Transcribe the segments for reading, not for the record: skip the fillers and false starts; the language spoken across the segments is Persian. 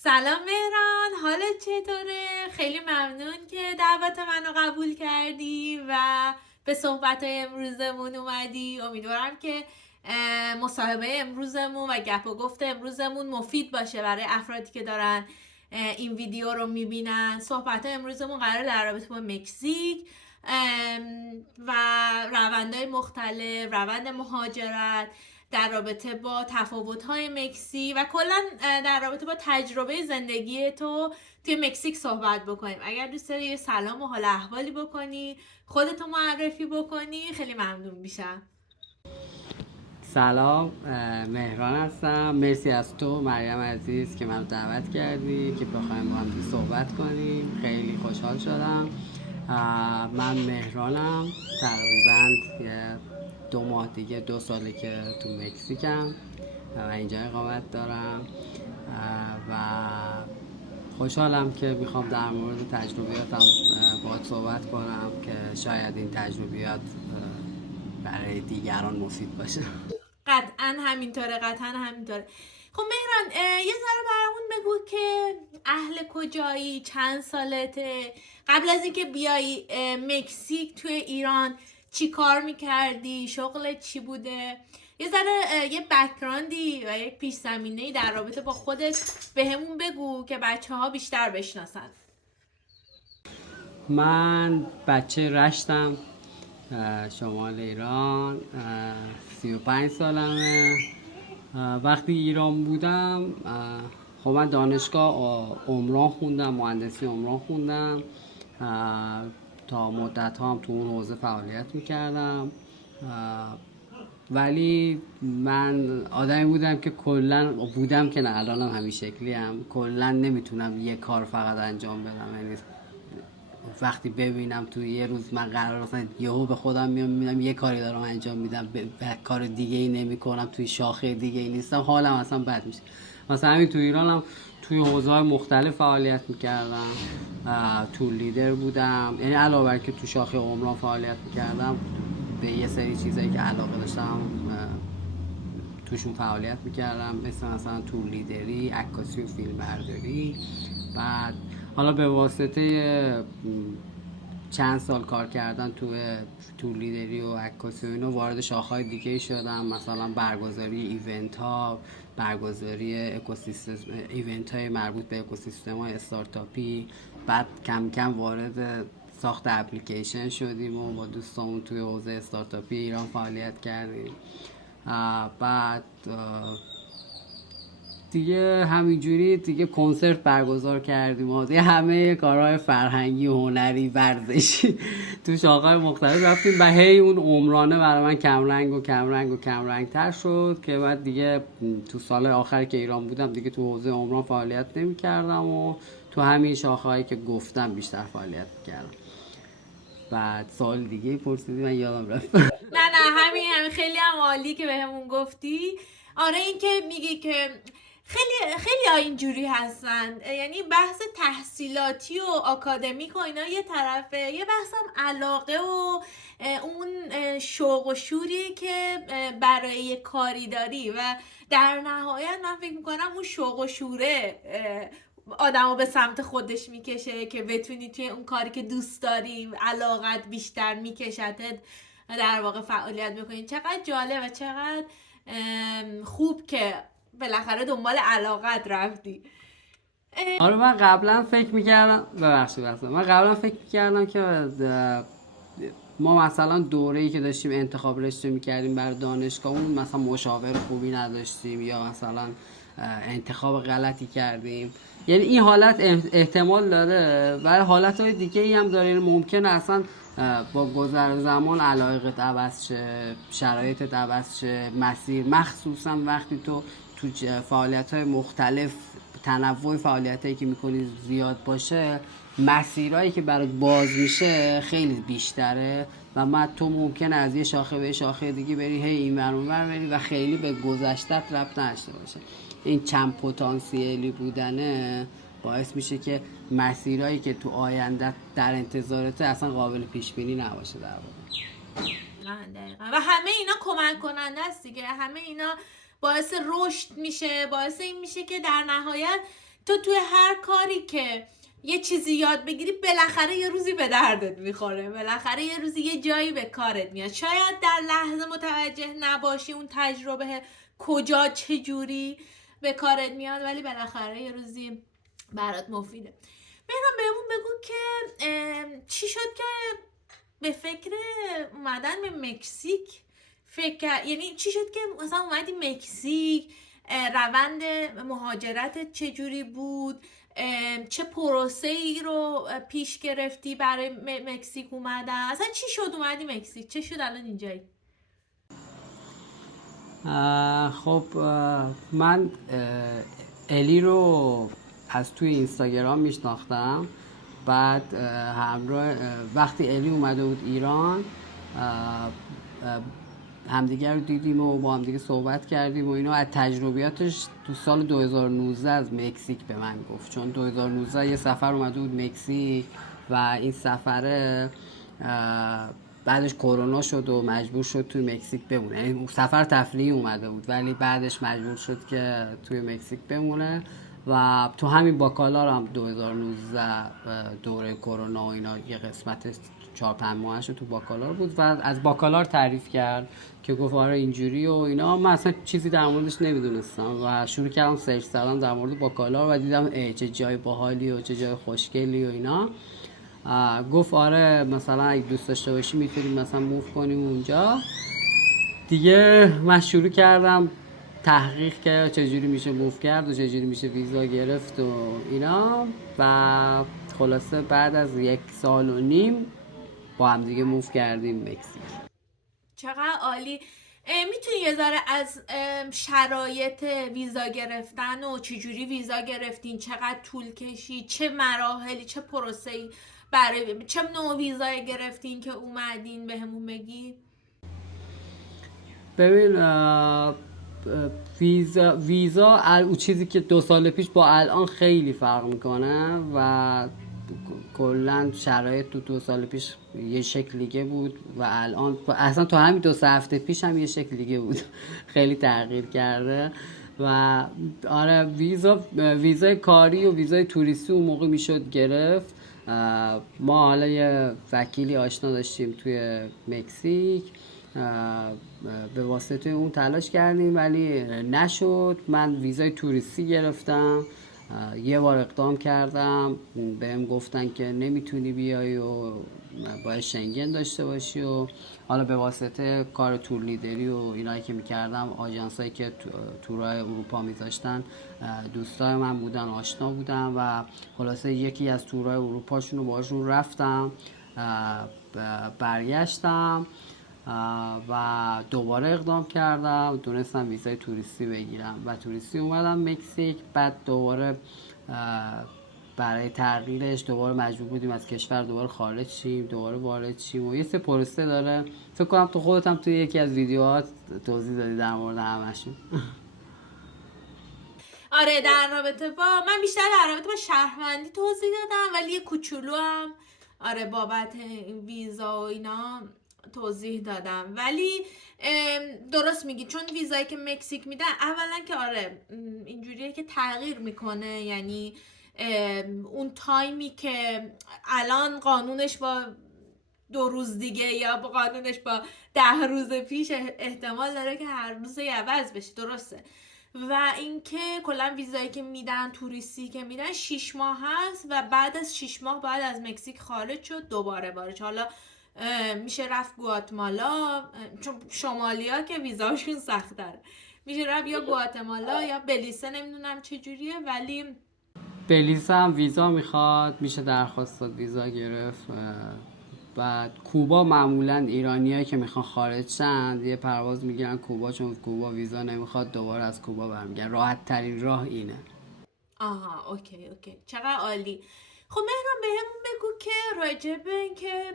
سلام مهران، حالت چطوره؟ خیلی ممنون که دعوت منو قبول کردی و به صحبت امروزمون اومدی. امیدوارم که مصاحبه امروزمون و گپ و گفت امروزمون مفید باشه برای افرادی که دارن این ویدیو رو میبینن. صحبت امروزمون قرار در رابطه با مکزیک و روندهای مختلف، روند مهاجرت، در رابطه با تفاوت‌های مکزیک و کلا در رابطه با تجربه زندگی تو توی مکزیک صحبت بکنیم. اگر دوست داری یه سلام و حال احوالی بکنی، خودتو معرفی بکنی، خیلی ممنون میشم. سلام، مهران هستم. مرسی از تو مریم عزیز که من دعوت کردی که بخوایم با هم صحبت کنیم. خیلی خوشحال شدم. من مهرانم، تقریبا یه 2 ماه دیگه 2 ساله که تو مکزیکم و اینجا اقامت دارم و خوشحالم که میخوام در مورد تجربیاتم باهات صحبت کنم که شاید این تجربیات برای دیگران مفید باشه. قطعا همینطوره، قطعا همینطوره. خب مهران، یه ذره برامون بگو که اهل کجایی، چند سالته، قبل از اینکه بیای مکزیک توی ایران چی کار میکردی، شغلت چی بوده. یه ذره یه بکراندی و یک پیش زمینه‌ای در رابطه با خودت بهمون بگو که بچه ها بیشتر بشناسن. من بچه رشتم، شمال ایران، 35 سالمه. وقتی ایران بودم خب من دانشگاه عمران خوندم، مهندسی عمران خوندم. تا مدت هم تو اون حوزه فعالیت میکردم، ولی من آدمی بودم که کلا بودم که نه الانم همین شکلی هم کلا نمیتونم یه کار فقط انجام بدم. یعنی وقتی ببینم توی یه روز من قرار مثلا یهو به خودم میام میبینم یه کاری دارم انجام میدم کار دیگه ای نمی کنم، توی شاخه دیگه ای نیستم، حالم اصلا بد میشه. مثلا همین توی ایران هم توی حوزه های مختلف فعالیت میکردم. تو لیدر بودم، یعنی علاوه بر که تو شاخه عمران فعالیت میکردم به یه سری چیزایی که علاقه داشتم توشون فعالیت میکردم، مثلا تو لیدری، عکاسی و فیلم برداری. بعد حالا به واسطه چند سال کار کردن تو لیدری و عکاسی و اینا وارد شاخه‌های دیگه شدم، مثلا برگزاری ایونت ها، برگزاری اکوسیستم، ایونت های مربوط به اکوسیستم های استارتاپی. بعد کم کم وارد ساخت اپلیکیشن شدیم و با دوستامون توی حوزه استارتاپی ایران فعالیت کردیم. بعد دیگه همینجوری دیگه کنسرت برگزار کردیم و دیگه همه کارهای فرهنگی و هنری ورزشی تو شاخه‌های مختلف رفتیم و هی اون عمرانه برای من کمرنگ و کمرنگ و کمرنگ تر شد که بعد دیگه تو سال آخر که ایران بودم دیگه تو حوزه عمران فعالیت نمی کردم و تو همین شاخه‌هایی که گفتم بیشتر فعالیت کردم. بعد سال دیگه پرسیدی من یادم رفت. نه همین خیلی هم عالی که بهمون گفتی. آره، این که میگی که خیلی اینجوری هستن، یعنی بحث تحصیلاتی و آکادمیک و اینا یه طرفه، یه بحث هم علاقه و اون شوق و شوریه که برای یه کاری داری و در نهایت من فکر میکنم اون شوق و شوره آدمو به سمت خودش میکشه که بتونی توی اون کاری که دوست داری، علاقت بیشتر میکشتت، در واقع فعالیت بکنی. چقدر جالب و چقدر خوب که بالاخره دنبال علاقت رفتی. آره من قبلا فکر میکردم، ببخشید من قبلا فکر میکردم که ما مثلا دوره‌ای که داشتیم انتخاب رشته میکردیم برای دانشگاه اون مثلا مشاور خوبی نداشتیم یا مثلا انتخاب غلطی کردیم. یعنی این حالت احتمال داره، ولی حالتهای دیگه ای هم داره. ممکنه اصلا با گذر زمان علایقت عوض شه، شرایطت عوض شه، مسیر، مخصوصا وقتی تو فعالیت‌های مختلف تنوع فعالیتایی که میکنی زیاد باشه، مسیرهایی که برات باز میشه خیلی بیشتره و تو ممکنه از یه شاخه به شاخه دیگه بری، هی این ور اون ور بری و خیلی به گذشتت ربط نداشته باشه. این چند پتانسیلی بودنه باعث میشه که مسیرهایی که تو آینده در انتظارته اصلا قابل پیش بینی نباشه در واقع. دقیقاً. و همه اینا کمک کننده است دیگه، همه اینا باعث رشد میشه، باعث این میشه که در نهایت تو توی هر کاری که یه چیزی یاد بگیری بالاخره یه روزی به دردت میخوره، بالاخره یه روزی یه جایی به کارت میاد. شاید در لحظه متوجه نباشی اون تجربه کجا چجوری به کارت میاد، ولی بالاخره یه روزی برات مفیده. مهران بهمون بگو که چی شد که به فکر اومدن به مکزیک یعنی چی شد که مثلا اومدی مکزیک؟ روند مهاجرتت چجوری بود؟ چه پروسه ای رو پیش گرفتی برای مکزیک اومدن؟ اصلا چی شد اومدی مکزیک؟ چه شد الان اینجایی؟ خب من الی رو از توی اینستاگرام میشناختم. بعد همراه وقتی الی اومده بود ایران همدیگه رو دیدیم و با همدیگه صحبت کردیم و اینا. از تجربیاتش تو سال 2019 از مکزیک به من گفت، چون 2019 یه سفر اومده بود مکزیک و این سفره بعدش کرونا شد و مجبور شد توی مکزیک بمونه. یعنی سفر تفریحی اومده بود ولی بعدش مجبور شد که توی مکزیک بمونه و تو همین باکالار هم 2019 دوره کرونا و اینا یه قسمت 4-5 ماهش تو باکالار بود و از باکالار تعریف کرد که گفت آره اینجوری و اینا. من اصلا چیزی در موردش نمیدونستم و شروع کردم سرچ زدن در مورد باکالار و دیدم چه جای باحالی و چه جای خوشگلی و اینا. گفت آره مثلا اگه دوست داشته باشی میتونیم مثلا موف کنیم اونجا. دیگه من شروع کردم تحقیق که چجوری میشه موف کرد و چجوری میشه ویزا گرفت و اینا و خلاصه بعد از 1.5 سال با هم دیگه موف کردیم مکزیک. چقدر عالی. میتونی یه ذره از شرایط ویزا گرفتن و چجوری ویزا گرفتین، چقدر طول کشید، چه مراحلی، چه پروسه‌ای برای چه نوع ویزای گرفتین که اومدین بهمون بگی؟ ببین ویزا اون چیزی که 2 سال پیش با الان خیلی فرق میکنه و کلا شرایط تو 2 سال پیش یه شکل دیگه بود و الان اصلا تو همین 2 هفته پیش هم یه شکل دیگه بود. خیلی تغییر کرده و آره ویزای کاری و ویزای توریستی اون موقع میشد گرفت. ما حالا یه وکیلی آشنا داشتیم توی مکزیک، به واسطه اون تلاش کردیم ولی نشد. من ویزای توریستی گرفتم، یه بار اقدام کردم بهم گفتن که نمیتونی بیای و باید شنگن داشته باشی و حالا به واسطه کار تور لیدری و اینایی که میکردم آژانسایی که تورای اروپا میذاشتن دوستای من بودن، آشنا بودن و خلاصه یکی از تورای اروپاشون رو باشون رفتم، برگشتم و دوباره اقدام کردم، دونستم ویزای توریستی بگیرم و توریستی اومدم مکزیک. بعد دوباره برای تغییرش دوباره مجبور بودیم از کشور دوباره خارج شیم، دوباره وارد شیم و یه سه پروسه داره. فکر کنم تو خودت هم توی یکی از ویدیوهات توضیح دادی در مورد همشون. آره در رابطه با من بیشتر در رابطه با شهروندی توضیح دادم ولی یه کوچولو هم آره بابت ویزا و اینا توضیح دادم. ولی درست میگی، چون ویزایی که مکزیک میدن اولا که آره اینجوریه که تغییر میکنه، یعنی اون تایمی که الان قانونش با 2 روز دیگه یا با قانونش با 10 روز پیش احتمال داره که هر روز عوض بشه. درسته. و اینکه کلا ویزایی که میدن توریستی که میدن 6 ماه هست و بعد از 6 ماه بعد از مکزیک خارج شد دوباره وارد. حالا میشه رفت گواتمالا، چون شمالیا که ویزاشون سخت داره، میشه رفت یا گواتمالا یا بلیسه، نمیدونم چجوریه ولی بلیز هم ویزا میخواد، میشه درخواست داد ویزا گرفت. بعد کوبا معمولا ایرانیایی که میخوان خارج شن یه پرواز میگیرن کوبا، چون کوبا ویزا نمیخواد دوباره از کوبا برمیگردن. راحت ترین راه اینه. آها اوکی چقدر عالی. خب مهران بهمون بگو که راجب این که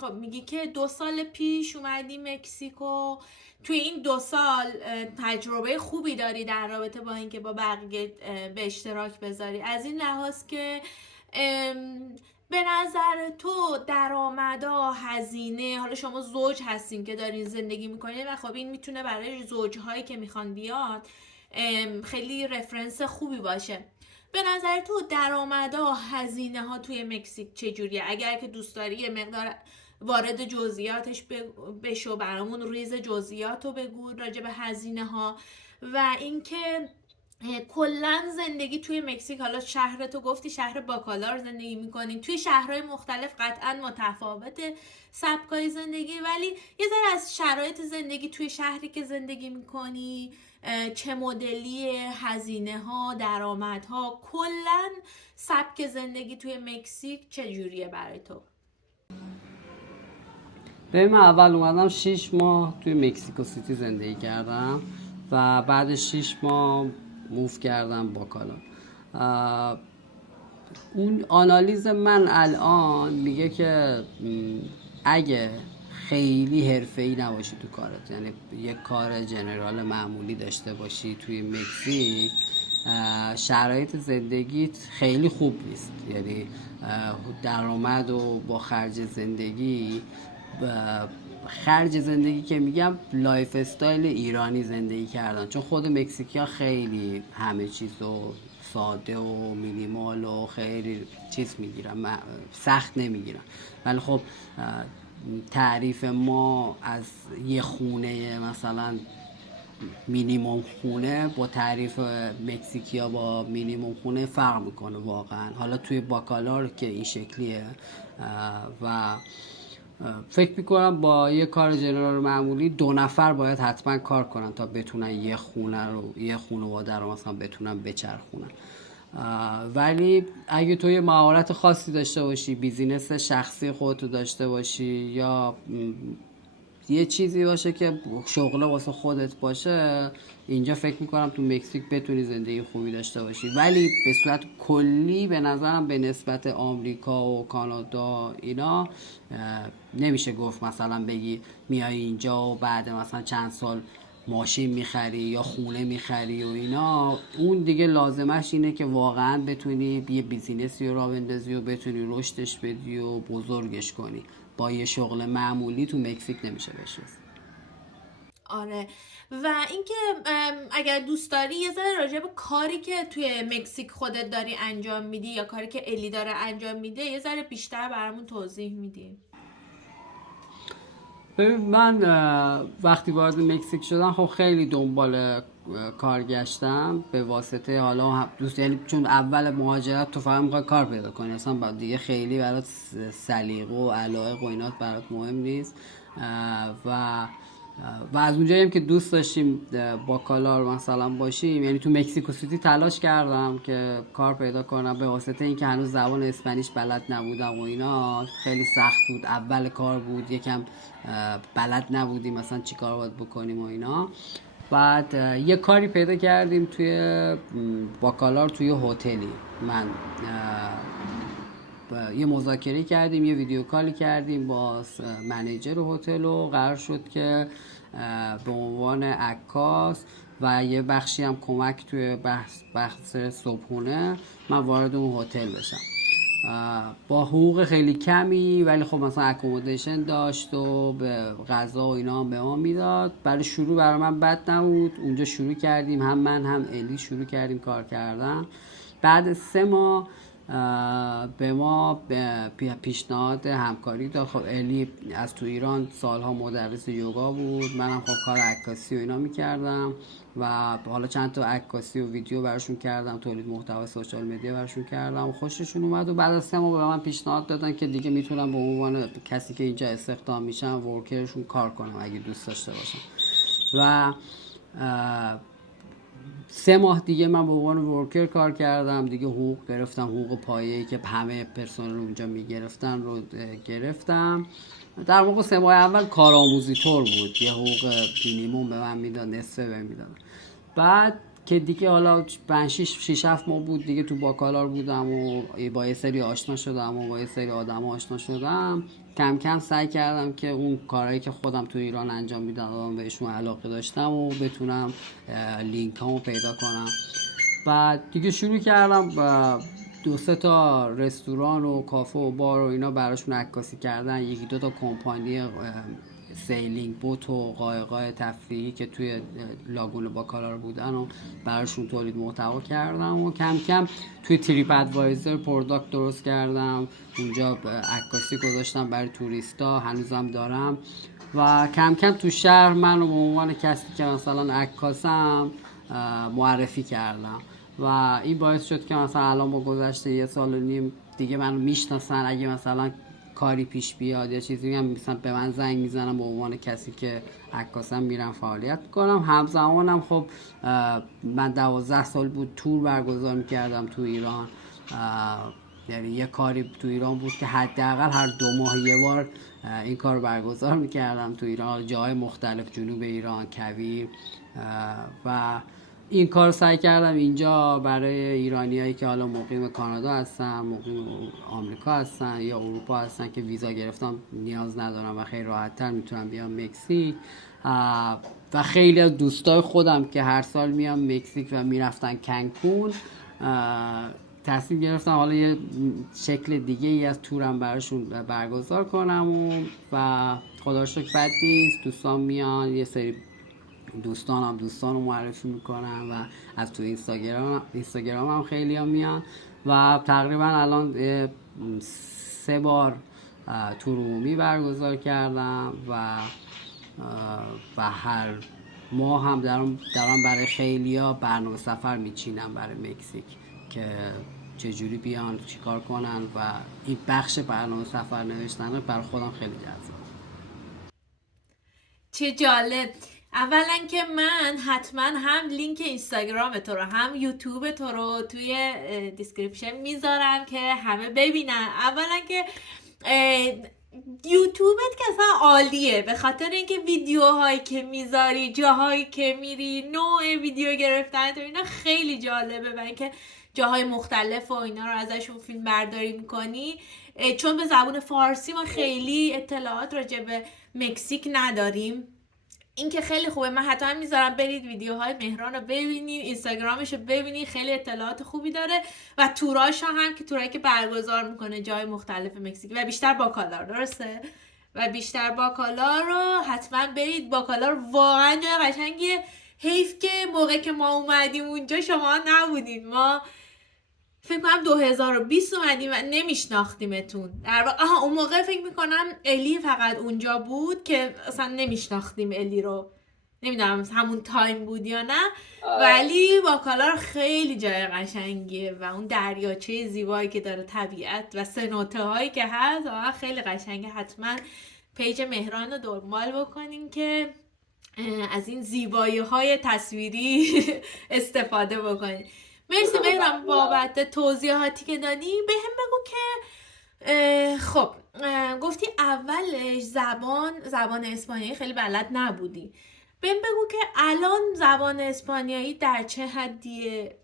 خب میگی که 2 سال پیش اومدی مکزیکو، توی این 2 سال تجربه خوبی داری در رابطه با اینکه با بقیه به اشتراک بذاری، از این لحاظ که به نظر تو درآمدا، هزینه، حالا شما زوج هستین که دارین زندگی میکنین و خب این میتونه برای زوجهایی که میخوان بیان خیلی رفرنس خوبی باشه. به نظر تو درآمدها، هزینه ها توی مکزیک چجوریه؟ اگر که دوست داری یه مقدار وارد جزئیاتش بشو، برامون ریز جزئیات رو بگو راجع به هزینه ها. و اینکه کلا زندگی توی مکزیک، حالا شهر تو گفتی شهر باکالار زندگی میکنین، توی شهرهای مختلف قطعا متفاوته سبکای زندگی، ولی یه ذره از شرایط زندگی توی شهری که زندگی میکنی، چه مدلی، هزینه ها، درآمد ها، کلا سبک زندگی توی مکزیک چجوریه برای تو؟ من اول اومدم 6 ماه توی مکزیکو سیتی زندگی کردم و بعد 6 ماه موو کردم باکالا. اون آنالیز من الان میگه که اگه خیلی حرفه‌ای نباشی تو کارت، یعنی یک کار جنرال معمولی داشته باشی توی مکزیک، شرایط زندگیت خیلی خوب نیست. یعنی درآمد و با خرج زندگی، خرج زندگی که میگم لایف استایل ایرانی زندگی کردن، چون خود مکزیکی ها خیلی همه چیز رو ساده و مینیمال و خیلی چیز میگیرن، سخت نمیگیرن. ولی خب تعریف ما از یه خونه مثلا مینیموم خونه با تعریف مکزیکیا با مینیموم خونه فرق میکنه واقعا. حالا توی باکالار که این شکلیه و فکر میکنم با یه کار جنرال معمولی 2 نفر باید حتما کار کنن تا بتونن یه خانواده رو مثلا بتونن بچرخونن. ولی اگه تو یه مهارت خاصی داشته باشی، بیزینس شخصی خودتو داشته باشی، یا یه چیزی باشه که شغله واسه خودت باشه، اینجا فکر میکنم تو مکزیک بتونی زندگی خوبی داشته باشی. ولی به صورت کلی به نظرم به نسبت آمریکا و کانادا اینا نمیشه گفت مثلا بگی میای اینجا و بعد مثلا چند سال ماشین میخری یا خونه میخری و اینا. اون دیگه لازمش اینه که واقعا بتونی یه بیزینسی رو راه بندازی و بتونی رشدش بدی و بزرگش کنی. با یه شغل معمولی تو مکزیک نمیشه بشه. آره. و اینکه اگر دوست داری یه ذره راجع به کاری که توی مکزیک خودت داری انجام میدی یا کاری که الی داره انجام میده یه ذره بیشتر برامون توضیح میدی؟ ببین من وقتی وارد مکزیک شدم خب خیلی دنبال کار گشتم به واسطه حالا دوست، یعنی چون اول مهاجرت تو فقط میخوای کار پیدا کنی، اصلا بعد دیگه خیلی برات سلیقه و علایق و اینات برات مهم نیست. و از اونجایی هم که دوست داشتیم با کالار مثلا باشیم، یعنی تو مکزیکو سیتی تلاش کردم که کار پیدا کنم، به واسطه اینکه هنوز زبان اسپانیش بلد نبودم و اینا خیلی سخت بود. اول کار بود، یکم بلد نبودیم مثلا چی کار باید بکنیم و اینا. بعد یه کاری پیدا کردیم توی باکالار توی هتلی. من یه مذاکره کردیم، یه ویدیو کالی کردیم با منیجر هتل و قرار شد که به عنوان عکاس و یه بخشی هم کمک توی بحث صبحونه من وارد اون هتل بشم با حقوق خیلی کمی. ولی خب مثلا اکومودیشن داشت و به غذا و اینا هم به ما میداد. برای شروع برای من بد نبود. اونجا شروع کردیم، هم من هم الی شروع کردیم کار کردن. بعد 3 ماه به ما پیشنهاد همکاری داد. خب الی از تو ایران سالها مدرس یوگا بود، منم خب کار عکاسی و اینا میکردم و حالا چند تا عکاسی و ویدیو براشون کردم، تولید محتوا سوشال مدیا براشون کردم و خوششون اومد. و بعد از 3 ماه به من پیشنهاد دادن که دیگه میتونم به عنوان کسی که اینجا استخدام میشن ورکرشون کار کنم اگه دوست داشته باشم. و 3 ماه دیگه من به عنوان ورکر کار کردم دیگه. حقوق گرفتم، حقوق پایه‌ای که همه پرسنل اونجا میگرفتن رو گرفتم. در واقع 3 ماه اول کارآموزی طور بود، یه حقوق مینیمم به من میداد، نصفه بهم میداد. بعد که دیگه حالا 6-7 ماه بود دیگه تو باکالار بودم و با یه سری آشنا شدم و با یه سری آدم آشنا شدم. کم کم سعی کردم که اون کارهایی که خودم تو ایران انجام میدادم بهشون علاقه داشتم و بتونم لینک هامو پیدا کنم. بعد دیگه شروع کردم با 2-3 تا رستوران و کافه و بار و اینا براشون عکاسی کردن. 1-2 تا کمپانی سیلینگ بوت و قایقای تفریحی که توی لاگون باکالار بودن و براشون تولید محتوا کردم و کم کم توی تریپ ادوایزر پروداکت درست کردم، اونجا عکاسی گذاشتم برای توریستا، هنوزم دارم و کم کم تو شهر منو به عنوان کسی که مثلا عکاسم معرفی کردم و این باعث شد که مثلا الان با گذشته 1.5 سال دیگه منو میشناسن. اگه مثلا کاری پیش بیاد یا چیزی هم مثلا به من زنگ میزنم به عنوان کسی که عکاسم، میرم فعالیت کنم. همزمانم خب من 12 سال بود تور برگزار میکردم تو ایران، یعنی یه کاری تو ایران بود که حداقل هر 2 ماه یه بار این کار رو برگزار میکردم تو ایران، جاهای مختلف، جنوب ایران، کویر و این کار رو سعی کردم اینجا برای ایرانیایی که حالا مقیم کانادا هستن، مقیم آمریکا هستن یا اروپا هستن که ویزا گرفتم نیاز ندارم و خیلی راحت تر میتونم بیام مکزیک و خیلی از دوستای خودم که هر سال میام مکزیک و میرفتن کنکون تصمیم گرفتم حالا یه شکل دیگه ای از تورم براشون برگزار کنم و خدا رو شکر بد نیست، دوستان میان، یه سری دوستان رو معرفی میکنم و از تو اینستاگرام هم خیلی هم میان و تقریبا الان 3 بار تور عمومی برگزار کردم و هر ماه هم دارم برای خیلیا برنامه سفر میچینم برای مکزیک که چجوری بیان، چیکار کنن و این بخش برنامه سفر نوشتن برای خودم خیلی جذاب. چه جالب. اولا که من حتما هم لینک اینستاگرام تو رو هم یوتیوب تو رو توی دیسکریپشن میذارم که همه ببینن. اولا که یوتیوبت که اصلا عالیه به خاطر اینکه ویدیوهایی که میذاری، جاهایی که میری، نوع ویدیو گرفتن تو اینا خیلی جالبه و اینکه جاهای مختلف و اینا رو ازشون فیلم برداری میکنی. چون به زبان فارسی ما خیلی اطلاعات راجع به مکزیک نداریم، این که خیلی خوبه. من حتما میذارم برید ویدیوهای مهران رو ببینید، اینستاگرامش رو ببینید، خیلی اطلاعات خوبی داره و توراش هم که تورایی که برگزار میکنه جای مختلف مکزیک و بیشتر باکالار، درسته؟ و بیشتر باکالار رو حتما برید. باکالار واقعا جای قشنگیه. حیف که موقع که ما اومدیم اونجا شما نبودین. ما فکر کنم 2020 اومدیم و نمیشناختیمتون. در واقع اون موقع فکر میکنم الی فقط اونجا بود که اصلا نمیشناختیم الی رو. نمیدونم همون تایم بود یا نه، ولی باکالار خیلی جای قشنگیه و اون دریاچه زیبایی که داره، طبیعت و سنوته هایی که هست خیلی قشنگه. حتما پیج مهران رو دنبال بکنین که از این زیبایی های تصویری استفاده بکنین. مرسی مهران بابت توضیحاتی که دادی. به هم بگو که خب گفتی اولش زبان اسپانیایی خیلی بلد نبودی. به هم بگو که الان زبان اسپانیایی در چه حدیه؟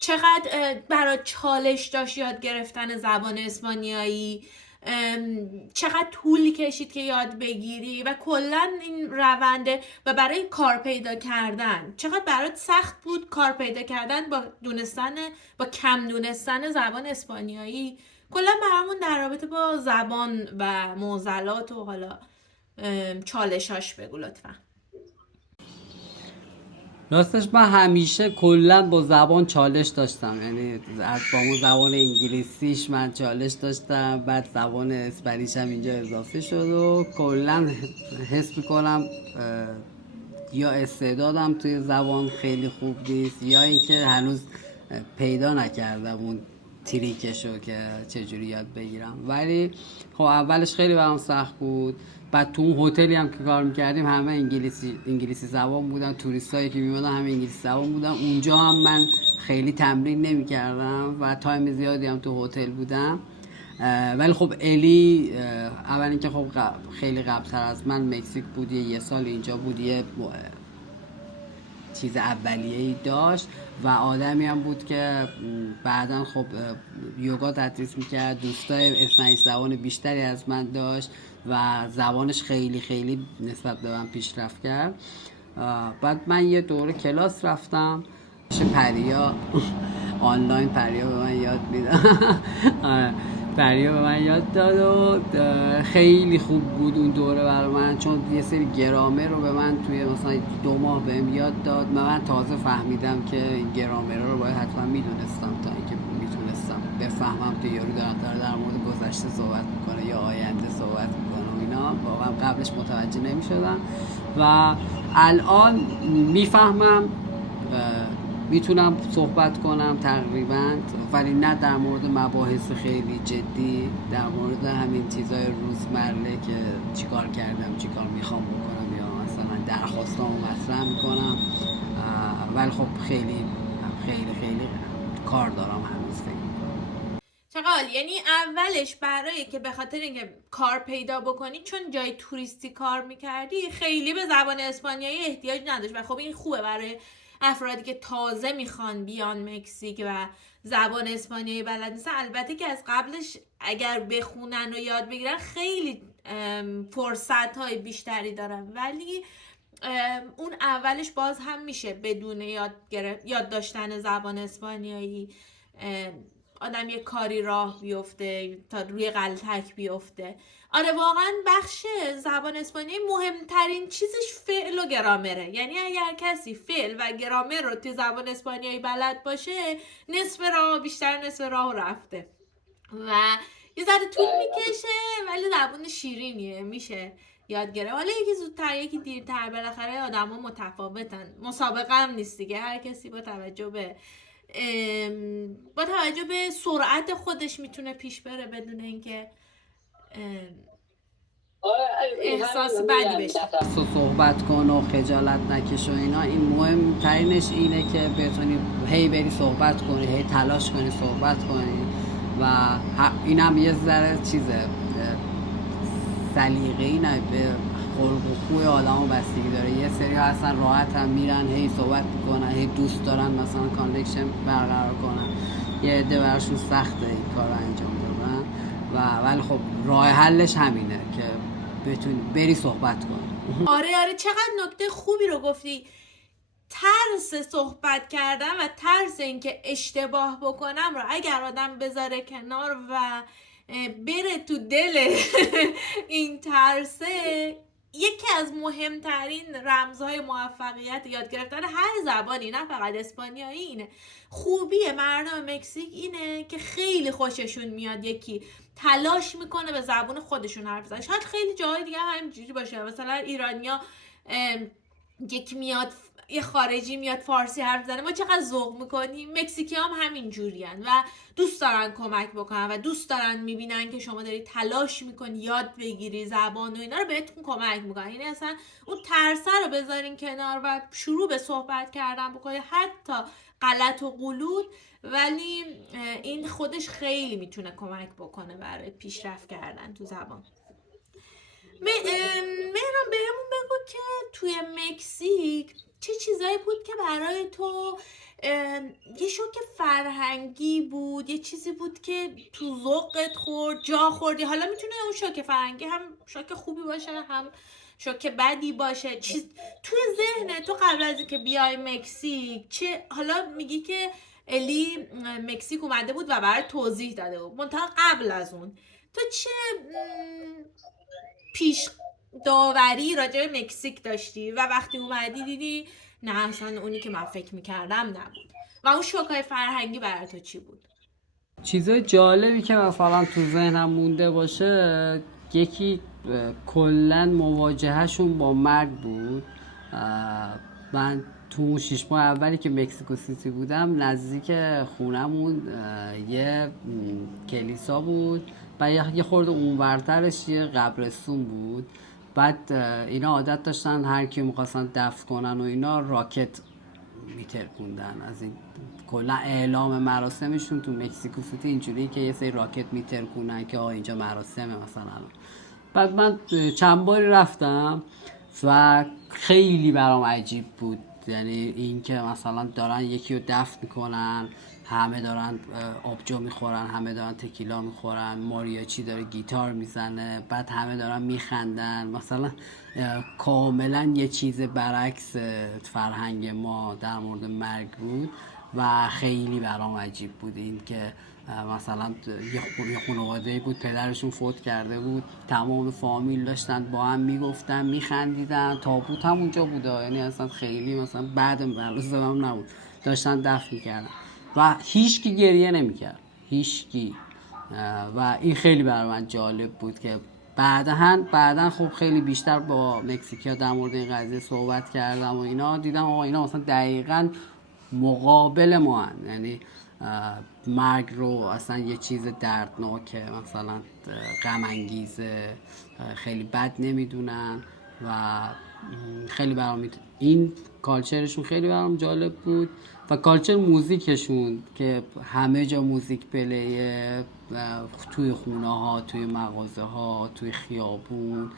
چقدر برای چالش داشت یاد گرفتن زبان اسپانیایی؟ چقدر طول کشید که یاد بگیری و کلا این رونده و برای کار پیدا کردن چقدر برات سخت بود کار پیدا کردن با کم دونستن زبان اسپانیایی؟ کلا برامون در رابطه با زبان و معضلات و حالا چالشاش بگو لطفا. راستش من همیشه کلا با زبان چالش داشتم، یعنی از با اون زبان انگلیسیش من چالش داشتم، بعد زبان اسپانیش هم اینجا اضافه شد و کلا حس میکنم یا استعدادم توی زبان خیلی خوب نیست یا اینکه هنوز پیدا نکردم اون تریکشو که چجوری یاد بگیرم. ولی خب اولش خیلی برام سخت بود. بعد تو اون هتلی هم که کار میکردیم همه انگلیسی زبان بودن، توریستایی که میمدن همه انگلیسی زبان بودن. اونجا هم من خیلی تمرین نمیکردم و تایم زیادی هم تو هتل بودم. ولی خب الی اول اینکه خب خیلی قبل‌تر از من مکزیک بود، 1 سال اینجا بود، یه چیز اولیه‌ای داشت و آدمی هم بود که بعداً خب یوگا تدریس میکرد، دوستای اسپانیش زبان بیشتری از من داشت و زبانش خیلی خیلی نسبت به من پیشرفت کرد. بعد من یه دوره کلاس رفتم، پریا آنلاین پریا به من یاد میداد دریا به من یاد داد و خیلی خوب بود اون دوره برای من، چون یه سری گرامر رو به من توی مثلا 2 ماه بهم یاد داد. من تازه فهمیدم که این گرامر رو باید حتما میدونستم تا اینکه میتونستم بفهمم که یارو داره در مورد گذشته صحبت میکنه یا آینده صحبت میکنه و اینا. واقعا قبلش متوجه نمیشدم و الان میفهمم، میتونم صحبت کنم تقریبا، ولی نه در مورد مباحث خیلی جدی، در مورد همین چیزای روزمره که چیکار کردم، چیکار میخوام بکنم یا مثلا درخواستامو مطرح میکنم. ولی خب خیلی خیلی خیلی کار دارم هنوز فکر میکنم. چقدر یعنی اولش برای که به خاطر اینکه کار پیدا بکنی، چون جای توریستی کار میکردی، خیلی به زبان اسپانیایی احتیاج نداشت و خب این خوبه برای افرادی که تازه میخوان بیان مکزیک و زبان اسپانیایی بلد نیستن. البته که از قبلش اگر بخونن و یاد بگیرن خیلی فرصت های بیشتری دارن، ولی اون اولش باز هم میشه بدون یاد داشتن زبان اسپانیایی آدم یه کاری راه بیفته تا روی غلطک بیفته. آره واقعا بخش زبان اسپانیایی مهمترین چیزش فعل و گرامره. یعنی اگر کسی فعل و گرامر رو توی زبان اسپانیایی بلد باشه، بیشتر نصف راه رفته و یه ذره طول میکشه، ولی زبان شیرینیه، میشه یاد گرفت. حالا یکی زودتر یکی دیرتر، بالاخره آدما متفاوتن، مسابقه هم نیست دیگه. هر کسی با توجه به سرعت خودش میتونه پیش بره بدون اینکه احساس بدی بشه. صحبت کن و خجالت نکش و اینا، این مهمترینش اینه که بتونی هی بری صحبت کنی، هی تلاش کنی صحبت کنی و اینم یه ذره چیزه سلیقه‌ای نه، به خلق و خوی آدمو بستگی داره. یه سری هستن راحت هم میرن هی صحبت میکنن، هی دوست دارن مثلا کانکشن برقرار کنن. یه عده براشون سخته این کار انجام دادن ولی خب راه حلش همینه که بتونی بری صحبت کنی. آره چقدر نکته خوبی رو گفتی. ترس صحبت کردن و ترس اینکه اشتباه بکنم رو اگر آدم بذاره کنار و بره تو دل این ترسه، یکی از مهمترین رمزهای موفقیت یاد گرفتن هر زبانی، نه فقط اسپانیایی، اینه. خوبی مردم مکزیک اینه که خیلی خوششون میاد یکی تلاش میکنه به زبان خودشون حرف بزنه. شاید خیلی جاهای دیگه همینجوری باشه، مثلا ایرانیا یکی میاد، یه خارجی میاد فارسی حرف بزنه، ما چقدر ذوق میکنیم. مکزیکی هم همین جورین و دوست دارن کمک بکنن و دوست دارن میبینن که شما داری تلاش میکنی یاد بگیری زبان و اینا رو، بهتون کمک میکنن. یعنی اصلا اون ترسه رو بذارین کنار و شروع به صحبت کردن بکنید، حتی غلط و غلط، ولی این خودش خیلی میتونه کمک بکنه برای پیشرفت کردن تو زبان. مهران بهمون بگو که توی مکزیک چه چیزایی بود که برای تو یه شوک فرهنگی بود، یه چیزی بود که تو ذوقت خورد، جا خوردی. حالا میتونه اون شوک فرهنگی هم شوک خوبی باشه، هم شوک بدی باشه. توی ذهن تو قبل از اینکه بیای مکزیک، چه حالا میگی که الی مکزیک اومده بود و برای توضیح داده بود، منتها قبل از اون تو چه پیش داوری راجع به مکزیک داشتی و وقتی اومدی دیدی نه اصلا اونی که من فکر میکردم نبود، و اون شوکای فرهنگی برای تو چی بود؟ چیزای جالبی که مثلا تو ذهنم مونده باشه، یکی کلا مواجههشون با مرگ بود. من تو 6 ماه اولی که مکزیکو سیتی بودم، نزدیک خونمون یه کلیسا بود و یه خورده اونورترش یه قبرستون بود. بعد اینا عادت داشتن هر کی می‌خواستن دفن کنن و اینا راکت میترکوندن. از این کلا اعلام مراسمشون تو مکزیکو سیتی اینجوریه که یه سری راکت میترکونن که اینجا مراسمه مثلا. بعد من چند باری رفتم و خیلی برام عجیب بود. یعنی این که مثلا دارن یکی رو دفن میکنن، همه دارن آبجو میخورن، همه دارن تکیلا میخورن، ماریاچی داره گیتار میزنه، بعد همه دارن میخندن. مثلا کاملا یه چیز برعکس فرهنگ ما در مورد مرگ بود و خیلی برام عجیب بود این که مثلا یه خانواده بود پدرشون فوت کرده بود، تمام فامیل داشتن با هم میگفتن میخندیدن، تابوت هم اونجا بوده، یعنی اصلا خیلی مثلا بعد مراسم هم نبود، داشتن دفن میکردن و هیچکی گریه نمیکرد، هیچکی. و این خیلی برای من جالب بود که بعداً خب خیلی بیشتر با مکزیکیا در مورد این قضیه صحبت کردم و اینا، دیدم آقا اینا مثلا دقیقاً مقابل ما هن. یعنی مرگ رو اصلا یه چیز دردناکه، مثلا غم انگیزه، خیلی بد نمیدونن و خیلی برام این کالچرشون خیلی برام جالب بود و کالچر موزیکشون که همه جا موزیک پلیه، توی خونه ها، توی مغازه ها، توی خیابون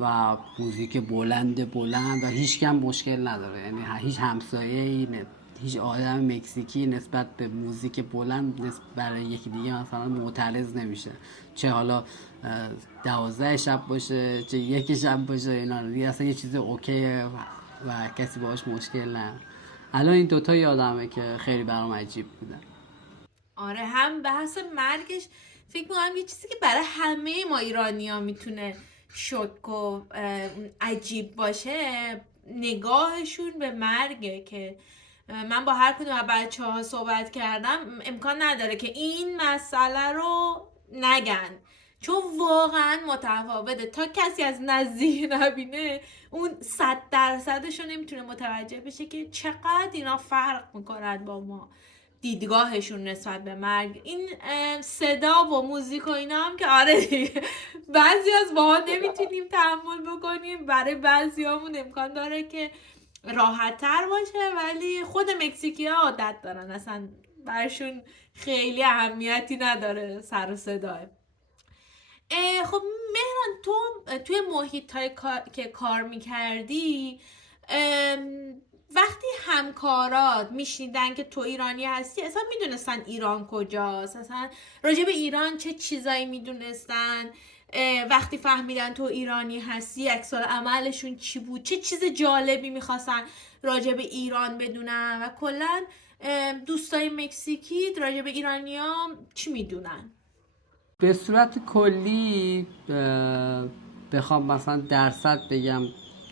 و موزیک بلند و هیچ کم مشکل نداره، یعنی هیچ همسایه‌ای هیچ آدم مکزیکی نسبت به موزیک بلند برای یکی دیگه مثلا معترض نمیشه، چه حالا 12 شب باشه چه 1 شب باشه، اینا دیگه اصلا یه چیز اوکیه و کسی باهاش مشکل نه. الان این دوتا یادمه که خیلی برام عجیب بودن. آره، هم بحث مرگش فکر میکنم یه چیزی که برای همه ما ایرانی ها میتونه شوک و عجیب باشه، نگاهشون به مرگه که من با هر کدوم از بچه ها صحبت کردم امکان نداره که این مسئله رو نگن، چون واقعا متفاوته، تا کسی از نزدیک نبینه اون 100% رو نمیتونه متوجه بشه که چقدر اینا فرق میکنن با ما، دیدگاهشون نسبت به مرگ. این صدا و موزیک و اینا هم که آره دیگه بعضی از ما نمیتونیم تحمل بکنیم، برای بعضی همون امکان داره که راحت تر باشه، ولی خود مکزیکی ها عادت دارن، اصلا برشون خیلی اهمیتی نداره سر و صداه. خب مهران، تو توی محیط های که کار میکردی وقتی همکارات میشنیدن که تو ایرانی هستی اصلا میدونستن ایران کجاست؟ اصلا راجع به ایران چه چیزایی میدونستن؟ وقتی فهمیدن تو ایرانی هستی عکس‌العملشون چی بود؟ چه چیز جالبی میخواستن راجع به ایران بدونن؟ و کلا دوستای مکزیکی راجع به ایرانی ها چی میدونن؟ به صورت کلی بخوام مثلا درصد بگم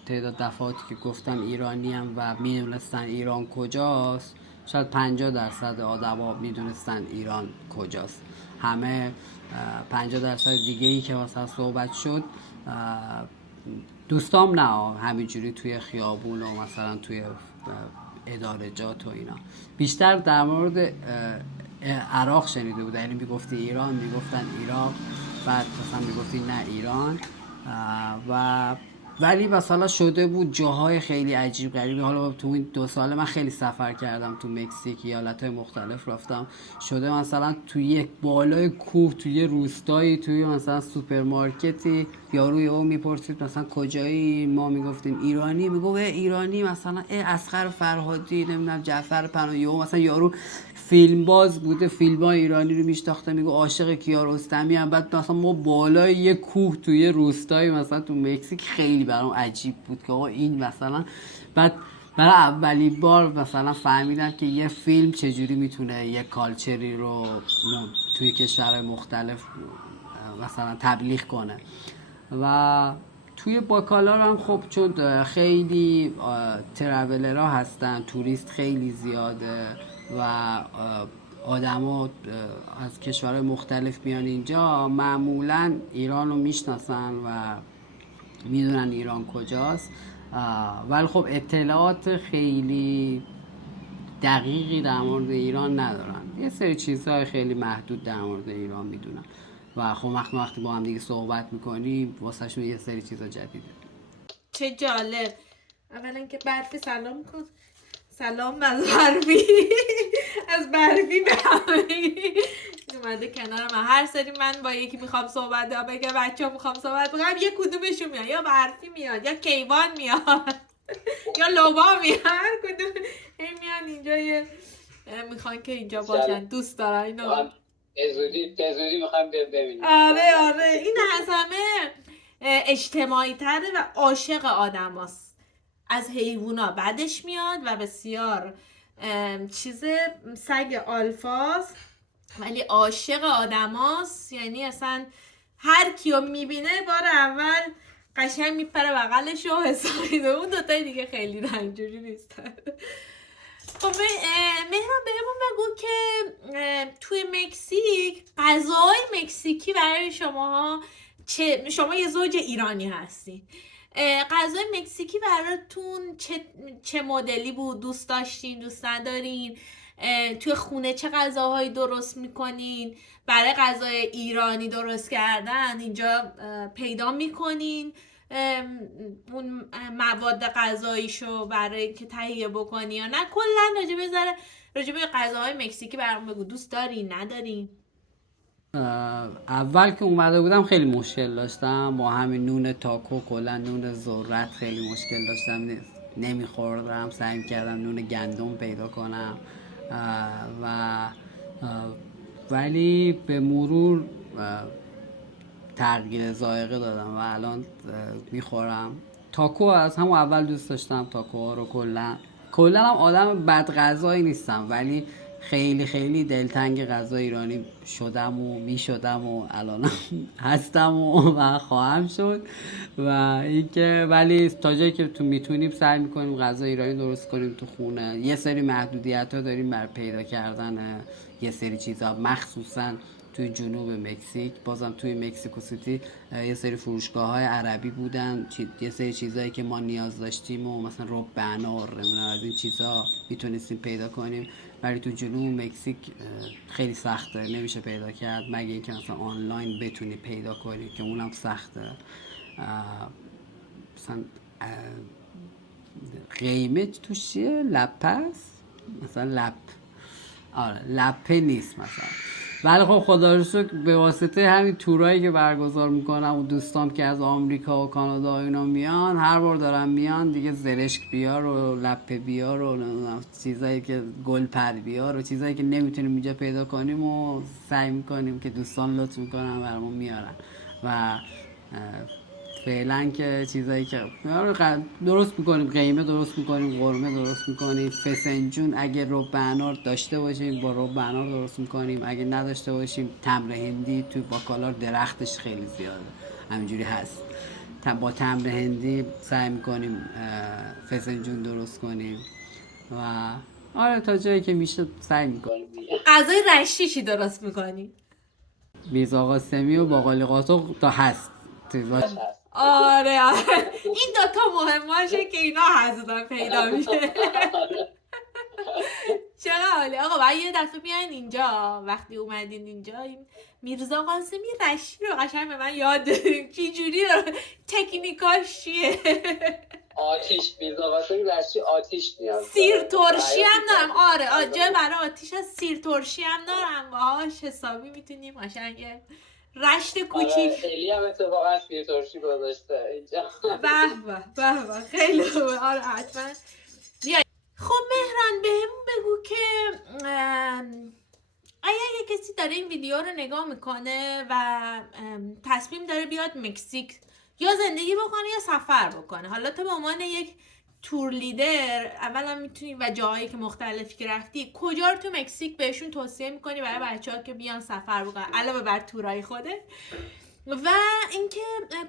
تعداد دفعاتی که گفتم ایرانیم و میدونستن ایران کجاست، شاید 50% آدما میدونستن ایران کجاست. همه 50% دیگه ای که مثلا صحبت شد دوستام نه همینجوری توی خیابون و مثلا توی ادارجات و اینا، بیشتر در مورد عراق شنیده بودن، یعنی میگفتی ایران میگفتن عراق، بعد مثلا میگفتی نه ایران و ولی مثلا شده بود جاهای خیلی عجیب غریبی. حالا تو این 2 سال من خیلی سفر کردم تو مکزیک، ایالت‌های مختلف رفتم، شده مثلا توی یک بالای کوه توی روستایی توی مثلا سوپرمارکتی یاروی اون میپرسید مثلا کجایی، ما میگفتیم ایرانی، میگفت ایرانی مثلا اصغر فرهادی نمیدونم جعفر پناهی، مثلا یارو فیلم باز بوده، فیلم‌های ایرانی رو میشناخته، میگه عاشق کیارستمی ام. بعد مثلا ما بالای یه کوه توی روستایی مثلا تو مکزیک، خیلی برام عجیب بود که آقا این مثلا، بعد برای اولین بار مثلا فهمیدم که یه فیلم چجوری میتونه یه کالچری رو توی کشورهای مختلف مثلا تبلیغ کنه. و توی باکالار هم خب چون خیلی ترابلرها هستن، توریست خیلی زیاده و آدما از کشورهای مختلف میان اینجا، معمولا ایران رو میشناسن و میدونن ایران کجاست، ولی خب اطلاعات خیلی دقیقی در مورد ایران ندارن، یه سری چیزهای خیلی محدود در مورد ایران میدونن و خب وقتی با هم دیگه صحبت میکنیم واسه شون یه سری چیزا جدیده. چه جالب. اولا که برفی سلام کن. سلام از برفی از برفی به همه اومده کنار من. هر سری من با یکی میخوام صحبت بگم بچه ها میخوام صحبت بگم یه کدومشون میاد، یا برفی میاد یا کیوان میاد یا لوبا میاد، هر کدوم میان اینجا یه میخوان که اینجا باشن، دوست دارن اینو. تزودی میخوام ببینیم. آره این از همه اجتماعی تره و عاشق آدم هست. از حیوونا بعدش میاد و بسیار چیز سگ آلفاست ولی عاشق آدماست، یعنی اصلا هر کیو میبینه بار اول قشنگ میپره بغلش و حسابیده. اون دوتای دیگه خیلی رنجوری نیستن. خب مهران بهمون بگو که توی مکزیک غذاهای مکزیکی برای شما شما یه زوج ایرانی هستین، غذای مکزیکی براتون چه مدلی بود؟ دوست داشتین؟ دوست ندارین؟ توی خونه چه غذاهایی درست میکنین؟ برای غذای ایرانی درست کردن اینجا پیدا میکنین اون مواد غذاییشو برای که تهیه بکنی یا نه؟ کلا راجبه غذاهای مکزیکی برام بگو. دوست دارین؟ ندارین؟ اول که اومده بودم خیلی مشکل داشتم با همین نون تاکو، کلا نون ذرت خیلی مشکل داشتم، نمیخوردم. سعی کردم نون گندم پیدا کنم ولی به مرور تغییر ذائقه دادم و الان میخورم. تاکو از همون اول دوست داشتم، تاکوها رو کلا هم آدم بد غذایی نیستم، ولی خیلی خیلی دلتنگ غذا ایرانی شدم و میشدم و الان هستم و خواهم شد. و اینکه ولی تا جایی که تو میتونیم سعی میکنیم غذا ایرانی درست کنیم تو خونه. یه سری محدودیت ها داریم برای پیدا کردن یه سری چیزا، مخصوصا توی جنوب مکزیک. بازم توی مکزیکو سیتی یه سری فروشگاه های عربی بودن، یه سری چیزایی که ما نیاز داشتیم و مثلا رب بنار از این چیزا میتونستیم پیدا کنیم، ولی تو جنوب مکزیک خیلی سخته، نمیشه پیدا کرد مگه اینکه مثلا آنلاین بتونی پیدا کنی که اونم سخته. مثلا قیمه توش چیه؟ لپس مثلا لپه نیست مثلا. ولی خب خدا رو شکر به واسطه همین تورایی که برگزار میکنم و دوستام که از آمریکا و کانادا و اینا میان، هر بار دارن میان دیگه زرشک بیار و لپه بیار و چیزایی که گلپر بیار و چیزایی که نمیتونیم اینجا پیدا کنیم و سعی میکنیم که دوستان لطف میکنن برامون میارن. و فعلا که چیزایی که درست میکنیم، قیمه درست میکنیم، قرمه درست میکنیم، فسنجون اگه رب انار داشته باشیم با رب انار درست میکنیم، اگه نداشته باشیم تمر هندی توی باکالار درختش خیلی زیاده همینجوری هست، با تمر هندی سعی میکنیم فسنجون درست کنیم. و آره تا جایی که میشه سعی میکنیم. غذای رشتی چی درست میکنی؟ میرزا قاسمی و باقالی قاتق تا هست. آره این دوتا مهماشه که اینا هستن پیدا میشه. چقدر عالی. آقا باید یه دفعه بیاین اینجا، وقتی اومدین اینجا این میرزا قاسمی رشتی رو قشنگ به من یاد بدین چی جوری تکنیکاش چیه. آتیش میرزا قاسمی رشتی آتیش نیاز سیر ترشی هم دارم. آره جای برای آتیش هست، سیر ترشی هم دارم باهاش حسابی میتونیم قشنگ رشت کوچیک. خیلی هم اتفاقا سیر ترشی گذاشته اینجا. به خیلی خوبه. آره حتما. خب مهران بهمون بگو که اگه کسی داره این ویدیو رو نگاه میکنه و تصمیم داره بیاد مکزیک یا زندگی بکنه یا سفر بکنه، حالا تو به عنوان یک تور لیدر اولا میتونی و جاهایی که مختلفی که رفتی کجا رو تو مکزیک بهشون توصیه میکنی برای بچه‌ها که بیان سفر بکنن علاوه بر تورای خودت؟ و اینکه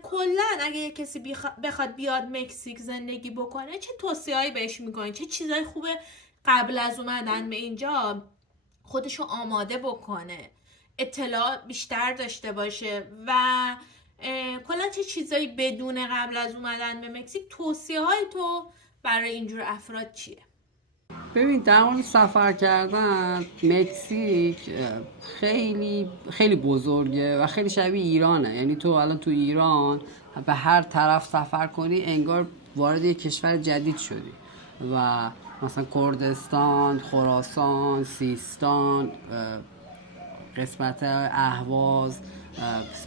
کلا اگه کسی بخواد بیاد مکزیک زندگی بکنه چه توصیه‌ای بهش میکنی؟ چه چیزای خوبه قبل از اومدن به اینجا خودشو آماده بکنه، اطلاع بیشتر داشته باشه و کلا چه چیزایی بدون قبل از اومدن به مکزیک توصیه‌های تو برای اینجور افراد چیه؟ ببین در مورد سفر کردن، مکزیک خیلی خیلی بزرگه و خیلی شبیه ایرانه. یعنی تو الان تو ایران به هر طرف سفر کنی انگار وارد یک کشور جدید شدی و مثلا کردستان، خراسان، سیستان، قسمت اهواز،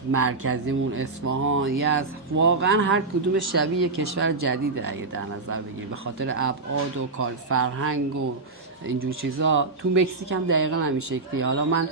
مرکزیمون اصفهان، یزد، واقعا هر کدوم شبیه یک کشور جدیده اگه در نظر بگیریم به خاطر ابعاد و کار فرهنگ و اینجور چیزا. تو مکزیک هم دقیقا همین شکلی. حالا من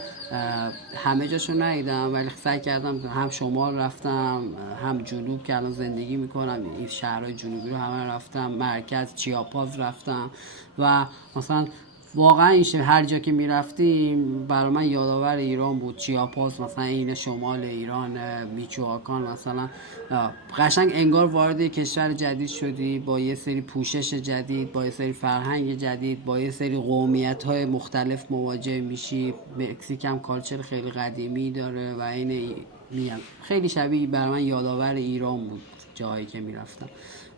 همه جاشو ندیدم ولی سعی کردم هم شمال رفتم هم جنوب که الان زندگی میکنم، این شهرهای جنوبی رو همه رفتم، مرکز چیاپاز رفتم و مثلا واقعا این هر جا که میرفتیم برای من یادآور ایران بود. چیاپاس مثلا این شمال ایران، میچوآکان مثلا، قشنگ انگار وارد کشور جدید شدی با یه سری پوشش جدید، با یه سری فرهنگ جدید، با یه سری قومیت‌های مختلف مواجه میشی. مکزیک هم کالچر خیلی قدیمی داره و این میگم خیلی شبیه برای من یادآور ایران بود جایی که میرفتم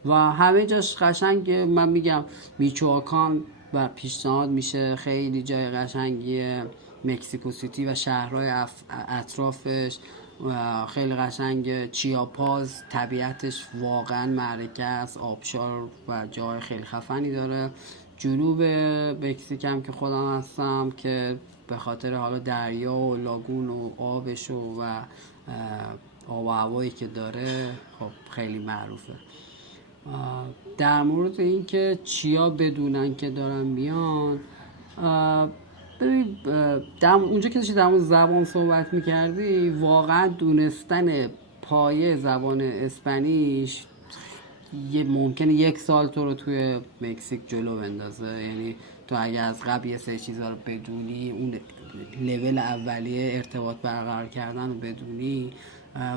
و همه جاش قشنگ. من میگم میچوآکان و پیشنهاد میشه، خیلی جای قشنگیه. مکسیکو سیتی و شهرهای اطرافش خیلی قشنگه. چیاپاز طبیعتش واقعا معرکه است، آبشار و جای خیلی خفنی داره. جنوب مکزیک هم که خودم هستم که به خاطر حالا دریا و لاگون و آبش و آب و هوایی که داره خب خیلی معروفه. در مورد اینکه چیا بدونن که دارن میان، ببین اونجا که داشتی در مورد زبان صحبت میکردی، واقعا دونستن پایه زبان اسپانیش ممکنه 1 سال تو رو توی مکزیک جلو بندازه. یعنی تو اگه از قبل یه سری چیزا رو بدونی، اون لول اولیه ارتباط برقرار کردن رو بدونی،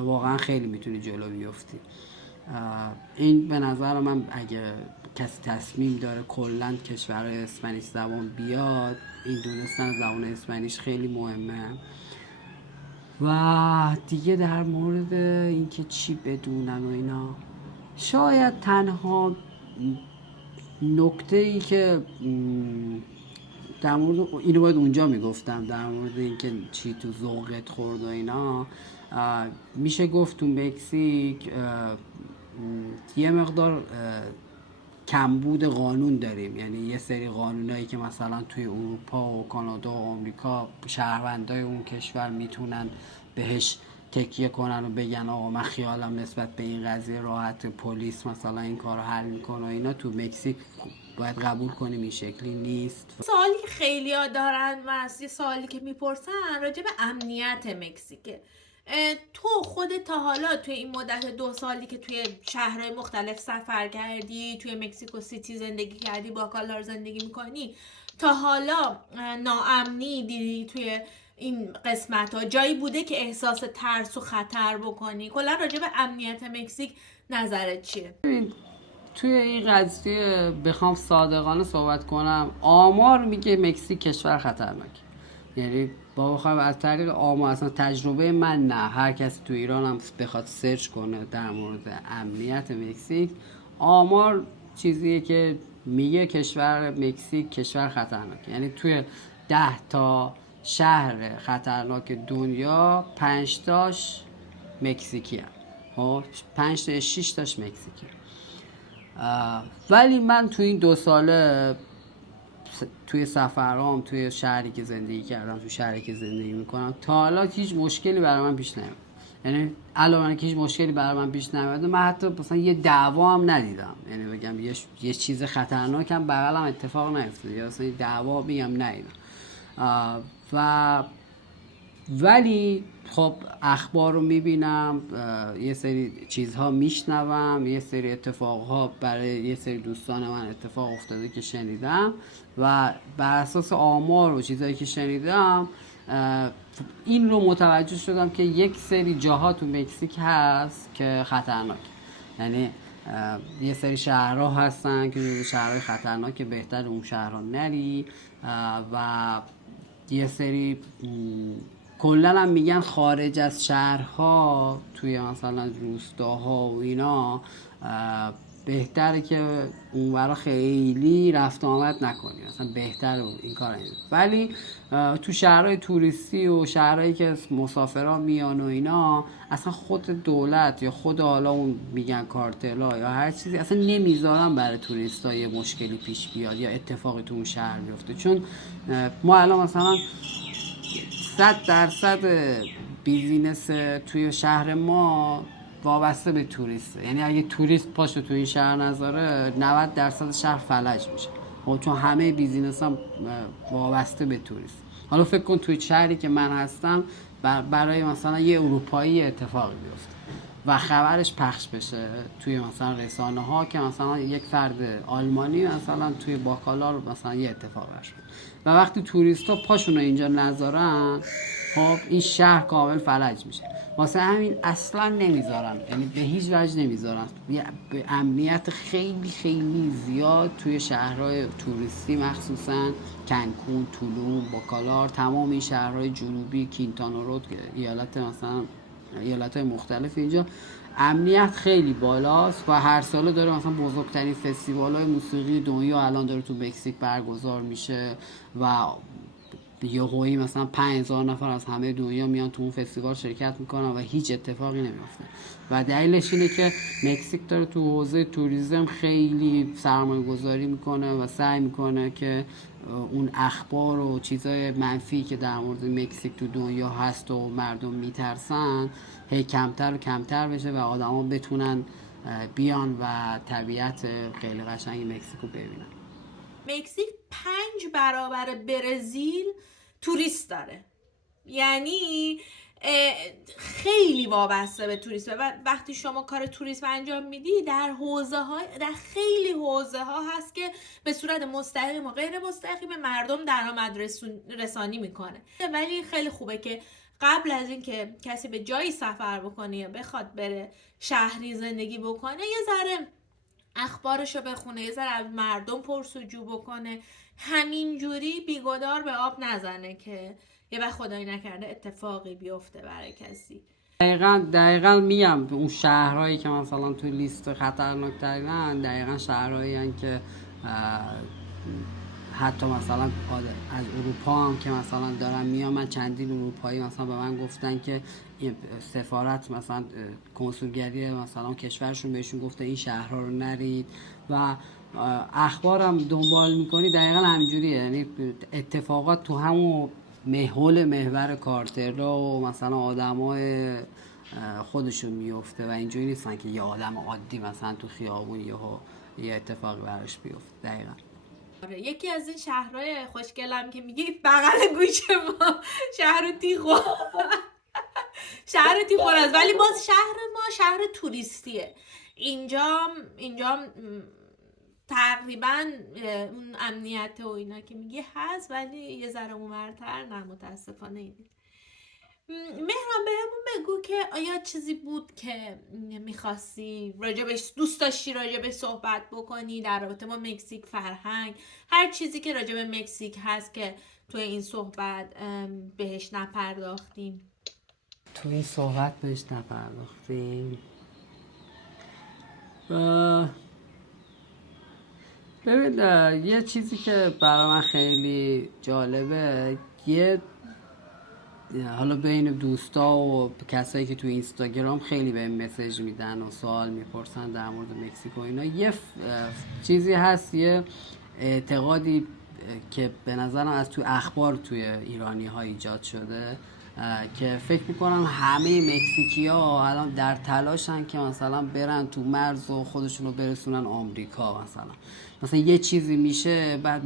واقعا خیلی میتونی جلو بیفتی. این به نظر من اگه کسی تصمیم داره کلاً کشور اسپانیش زبان بیاد، این دونستن زبان اسپانیش خیلی مهمه. و دیگه در مورد اینکه چی بدونن و اینا، شاید تنها نکته ای که در مورد اینو باید اونجا میگفتم، در مورد اینکه چی تو ذوقت خورد و اینا، میشه گفت تو مکزیک یه مقدار کمبود قانون داریم. یعنی یه سری قانونایی که مثلا توی اروپا و کانادا و آمریکا شهروندای اون کشور میتونن بهش تکیه کنن و بگن آقا من خیالم نسبت به این قضیه راحت، پلیس مثلا این کارو حل میکنه، اینا تو مکزیک باید قبول کنیم این شکلی نیست. سوالی که خیلی‌ها دارن و یه سوالی که میپرسن راجع به امنیت مکزیکه. تو خودت تا حالا توی این مدت 2 سالی که توی شهرهای مختلف سفر کردی، توی مکسیکو سیتی زندگی کردی، با کالار زندگی میکنی، تا حالا ناامنی دیدی توی این قسمت ها؟ جایی بوده که احساس ترس و خطر بکنی؟ کلا راجع به امنیت مکزیک نظرت چیه؟ توی این قضیه بخوام صادقانه صحبت کنم، آمار میگه مکزیک کشور خطرناک. یعنی با بخوام از طریق آمار، اصلا تجربه من نه، هر کسی تو ایران هم بخواد سرچ کنه در مورد امنیت مکزیک، آمار چیزیه که میگه کشور مکزیک کشور خطرناک. یعنی توی 10 تا شهر خطرناک دنیا 5 تاش مکزیکی هم، 5 تا 6 تاش مکزیکی. ولی من توی این 2 ساله توی سفرام، توی شهری که زندگی کردم، توی شهری که زندگی میکنم، تا حالا هیچ مشکلی برای من پیش نیومد. یعنی علاوه که هیچ مشکلی برای من پیش نیومد، من حتی مثلا یه دعوا هم ندیدم. یعنی بگم یه چیز خطرناک هم بغلم اتفاق نیفتاد، یا مثلا دعوا بگم ندیدم. ولی خب اخبار رو میبینم، یه سری چیزها میشنوم، یه سری اتفاقها برای یه سری دوستان من اتفاق افتاده که شنیدم و بر اساس آمار و چیزهایی که شنیدم این رو متوجه شدم که یک سری جاها تو مکزیک هست که خطرناک. یعنی یه سری شهرها هستن که شهرهای خطرناک که بهتر اون شهرها نری و یه سری کلن هم میگن خارج از شهرها توی مثلا روستاها و اینا بهتره که اونورا خیلی رفت آمد نکنی، مثلا بهتره این کار این. ولی تو شهرهای توریستی و شهرهایی که مسافران میان و اینا، اصلا خود دولت یا خود حالا اون میگن کارتلا یا هر چیزی اصلا نمیذارن برای توریستا یه مشکلی پیش بیاد یا اتفاقی تو اون شهر بیفته. چون ما الان مثلا 100% بیزینس توی شهر ما وابسته به توریسته. یعنی اگه توریست پاشو تو این شهر نذاره 90% شهر فلج میشه. خب چون همه بیزینس هم وابسته به توریست. حالا فکر کن توی شهری که من هستم برای مثلا یه اروپایی اتفاقی بیفته، و خبرش پخش بشه توی مثلا رسانه ها که مثلا یک فرد آلمانی مثلا توی باکالا رو مثلا یه اتفاق برش و وقتی توریستا پاشون رو اینجا نذارن، خب این شهر کامل فلج میشه. واسه همین اصلا نمیذارن، یعنی به هیچ وجه نمیذارن. به امنیت خیلی خیلی زیاد توی شهرهای توریستی، مخصوصا کنکون، تولوم، باکالار، تمام این شهرهای جنوبی، کینتانا رود، ایالت مثلا ایالت‌های مختلف اینجا امنیت خیلی بالاست و هر ساله داره مثلا بزرگترین فستیوال‌های موسیقی دنیا الان داره تو مکزیک برگزار میشه و یهویی مثلا 5000 نفر از همه دنیا میان تو اون فستیوال شرکت میکنن و هیچ اتفاقی نمیفته و دلیلش اینه که مکزیک داره تو حوزه توریسم خیلی سرمایه گذاری میکنه و سعی میکنه که اون اخبار و چیزای منفی که در مورد مکزیک تو دنیا هست و مردم میترسن هی کمتر و کمتر بشه و آدما بتونن بیان و طبیعت خیلی قشنگ مکزیک رو ببینن. مکزیک 5 برابر برزیل توریست داره، یعنی خیلی وابسته به توریسم و وقتی شما کار توریسم انجام میدی در خیلی حوزه ها هست که به صورت مستقیم و غیر مستقیم مردم درآمد رسانی میکنه. ولی خیلی خوبه که قبل از اینکه کسی به جایی سفر بکنه یا بخواد بره شهری زندگی بکنه یه ذره اخبارشو بخونه، یه ذره از مردم پرسجو بکنه، همینجوری بیگدار به آب نزنه که یه وقت خدایی نکرده اتفاقی بیفته برای کسی. دقیقاً میگم اون شهرهایی که مثلا توی لیست خطرناک ترینن دقیقاً شهرهایی هستن که حتی مثلا از اروپا هم که مثلا دارن میام، من چندین اروپایی مثلا به من گفتن که سفارت مثلا کنسولگری مثلا کشورشون بهشون گفته این شهرها رو نرید و اخبارم دنبال میکنی دقیقا همینجوریه، یعنی اتفاقات تو همون محور کارترلا و مثلا آدمای خودشون میفته و اینجوری نیستن که یه آدم عادی مثلا تو خیابون یه اتفاقی براش بیفته. دقیقا یکی از این شهرهای خوشگلم که میگی بغل گوش ما شهر تیخو شهر تیخور است، ولی باز شهر ما شهر توریستیه. اینجا تقریبا اون امنیت و اینا که میگی هست ولی یه ذره اونورتر نه متاسفانه اینه. مهران بهمون بگو که آیا چیزی بود که میخواستی راجبش دوست داشتی راجبش صحبت بکنی در رابطه با مکزیک، فرهنگ، هر چیزی که راجب مکزیک هست که توی این صحبت بهش نپرداختیم؟ ببین یه چیزی که برای من خیلی جالبه، حالا بین دوستا و کسایی که تو اینستاگرام خیلی به مسیج میدن و سوال میپرسن در مورد مکزیک و اینا، یه چیزی هست، یه اعتقادی که به نظرم از تو اخبار توی ایرانی ها ایجاد شده که فکر میکنم همه مکزیکی ها الان در تلاشن که مثلا برن تو مرز و خودشونو برسونن آمریکا. مثلا یه چیزی میشه بعد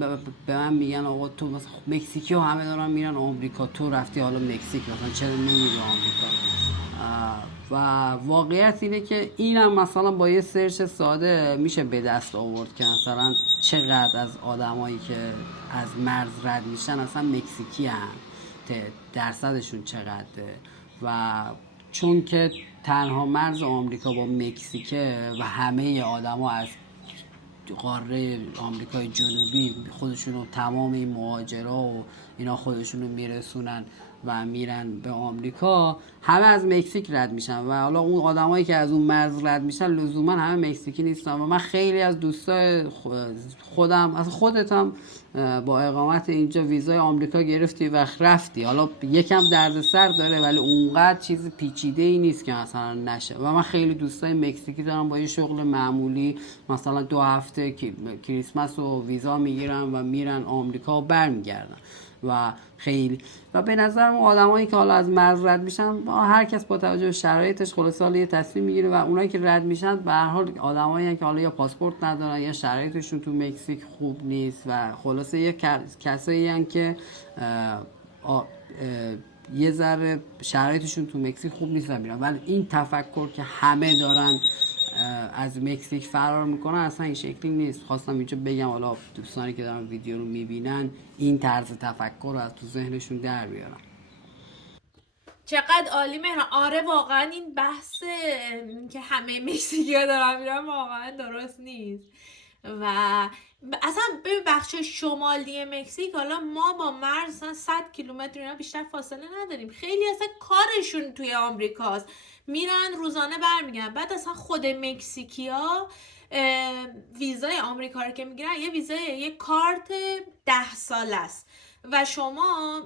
به من میگن آقا تو مثلا مکزیکی ها همه دارن میرن آمریکا، تو رفتی حالا مکزیک، مثلا چرا نمیری آمریکا؟ و واقعیت اینه که اینم مثلا با یه سرچ ساده میشه به دست آورد که مثلا چقدر از آدمایی که از مرز رد میشن اصلا مکزیکی هن، درصدشون چقدره. و چون که تنها مرز آمریکا با مکزیکه و همه آدما از قاره آمریکای جنوبی خودشونو تمام این مهاجرا و اینا خودشونو میرسونن و میرن به آمریکا، همه از مکزیک رد میشن و حالا اون آدمایی که از اون مرز رد میشن لزوما همه مکزیکی نیستن. و من خیلی از دوستای خودم، از خودتم با اقامت اینجا ویزای آمریکا گرفتی و رفتی، حالا یکم دردسر داره ولی اونقدر چیز پیچیده ای نیست که مثلا نشه. و من خیلی دوستای مکزیکی دارم با یه شغل معمولی مثلا 2 هفته کریسمس و ویزا میگیرن و میرن آمریکا و برمیگردن و خیلی و به نظر اون آدمایی که حالا از مرز رد میشن هر کس با توجه به شرایطش خلاص حالا یه تصمیم میگیره و اونایی که رد میشن به هر حال آدمایی که حالا یا پاسپورت ندارن یا شرایطشون تو مکزیک خوب نیست و خلاص یه کسایی هستن که یه ذره شرایطشون تو مکزیک خوب نیست و میرن، ولی این تفکر که همه دارن از مکزیک فرار میکنن اصلا این شکلی نیست. خواستم اینجا بگم حالا دوستانی که دارن ویدیو رو میبینن این طرز تفکر رو از تو ذهنشون در بیارن. چقدر عالی مهران. آره واقعا این بحث که همه مکزیکی‌ها دارن میرن واقعا درست نیست. و اصلا به بخش شمالی مکزیک، حالا ما با مرز 100 کیلومتر اینا بیشتر فاصله نداریم، خیلی اصلا کارشون توی آمریکاست، میرن روزانه برمیگردن. بعد اصلا خود مکزیکیا ویزای آمریکا رو که میگیرن یه ویزای یه کارت 10 ساله است و شما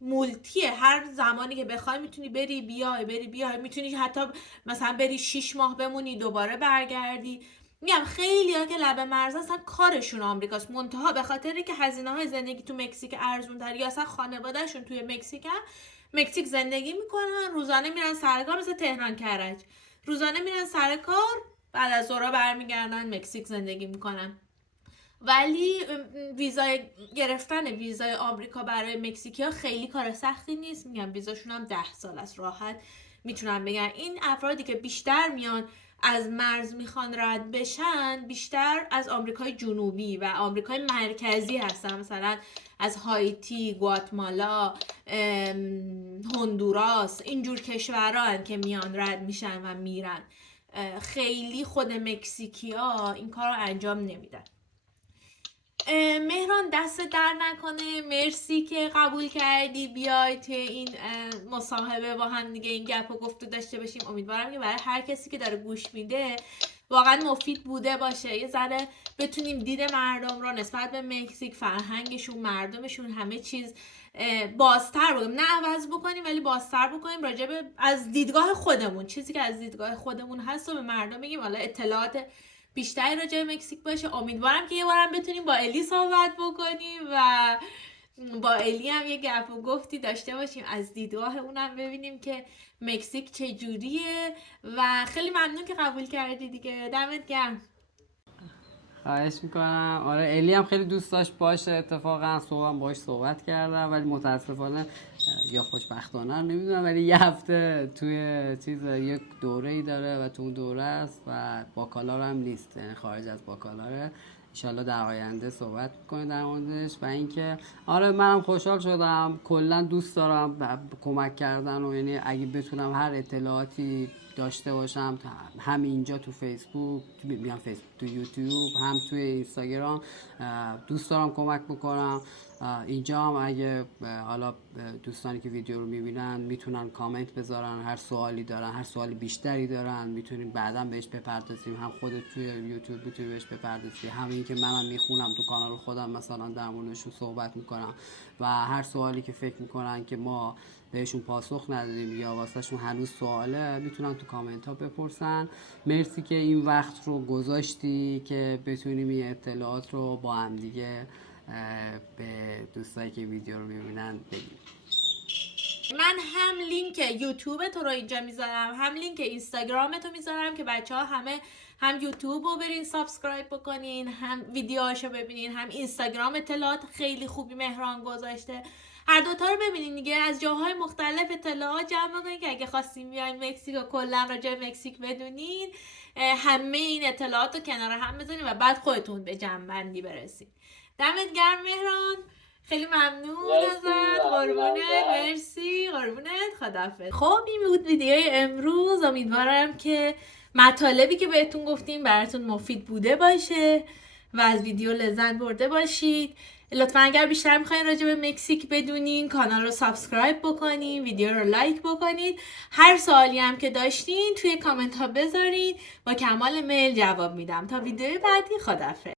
مولتیه، هر زمانی که بخوای میتونی بری بیای، میتونی حتی مثلا بری 6 ماه بمونی دوباره برگردی. میگم خیلی ها که لب مرز هستن کارشون آمریکاست، منتها به خاطری که هزینه های زندگی تو مکزیک ارزون تر یا اصلا خانوادهشون توی مکزیک زندگی میکنن، روزانه میرن سر کار، مثل تهران کرج روزانه میرن سر کار، بعد از ظهر برمیگردن مکزیک زندگی میکنن. ولی گرفتن ویزای آمریکا برای مکزیکیا خیلی کار سختی نیست. میگم ویزاشون هم 10 سال است، راحت میتونن بگن. این افرادی که بیشتر میان از مرز میخوان رد بشن بیشتر از آمریکای جنوبی و آمریکای مرکزی هستن، مثلا از هایتی، گواتمالا، هندوراس، اینجور کشورها که میان رد میشن و میرن. خیلی خود مکزیکیا این کار رو انجام نمیدن. مهران دست در نکنه، مرسی که قبول کردی بیای توی این مصاحبه با هم دیگه این گپ و گفتگو داشته باشیم. امیدوارم که برای هر کسی که داره گوش میده واقعا مفید بوده باشه، یه ذره بتونیم دید مردم رو نسبت به مکزیک، فرهنگشون، مردمشون، همه چیز بازتر بکنیم، نه عوض بکنیم ولی بازتر بکنیم راجع به از دیدگاه خودمون، چیزی که از دیدگاه خودمون هست و به مردم بگیم، حالا اطلاعات بیشتری راجع به مکزیک باشه. امیدوارم که یه بارم بتونیم با الی صحبت بکنیم و با الی هم یه گپ و گفتی داشته باشیم، از دیدگاه اونم ببینیم که مکزیک چجوریه. و خیلی ممنون که قبول کردی دیگه، دمت گرم. خواهش میکنم. آره الی هم خیلی دوست داشت باشه، اتفاقا صبحم باش صحبت کردم ولی متاسفانه یا خوشبختانه نمیدونم، ولی یه هفته توی یک دوره ای داره و تو اون دوره است و باکالار هم نیست، یعنی خارج از باکالاره. انشالله در آینده صحبت میکنیم در موردش. و اینکه آره منم خوشحال شدم، کلا دوست دارم کمک کردن و یعنی اگه بتونم هر اطلاعاتی داشته باشم هم اینجا تو فیسبوک، تو یوتیوب، هم توی اینستاگرام دوست دارم کمک بکنم. اینجا هم اگه حالا دوستانی که ویدیو رو میبینن میتونن کامنت بذارن، هر سوالی دارن، هر سوالی بیشتری دارن میتونیم بعدا بهش بپردازیم، هم خودت توی یوتیوب میتونی بهش بپردازی، هم این که منم میخونم تو کانال خودم مثلا در موردشون صحبت میکنم و هر سوالی که فکر میکنن که ما بهشون پاسخ ندادیم یا واسهشون هنوز سواله میتونن تو کامنت ها بپرسن. مرسی که این وقت رو گذاشتی که بتونیم این اطلاعات رو با هم دیگه به دوستایی که ویدیو رو میبینن بگیم. من هم لینک یوتیوب تو رو اینجا میذارم، هم لینک اینستاگرام تو میذارم که بچه ها همه هم یوتیوب رو برین سابسکرایب بکنین، هم ویدیوهاشو ببینین، هم اینستاگرام اطلاعات خیلی خوبی مهران گذاشته، هر دوتا رو ببینین دیگه، از جاهای مختلف اطلاعات جمع بکنین که اگه خواستین بیاین مکزیک و کلا راجع به مکزیک بدونین همه این اطلاعات رو کنار هم بذارین و بعد خودتون به جمع‌بندی برسین. دمت گرم مهران، خیلی ممنون ازت، قربونت، مرسی، قربونت، خداحافظ. خب این بود ویدیوی امروز، امیدوارم که مطالبی که بهتون گفتیم براتون مفید بوده باشه و از ویدیو لذت برده باشید. لطفا اگر بیشتر میخواین راجع به مکزیک بدونین کانال رو سابسکرایب بکنین، ویدیو رو لایک بکنید، هر سوالی هم که داشتین توی کامنت ها بذارین، با کمال میل جواب میدم. تا ویدیو بعدی، خداحافظ.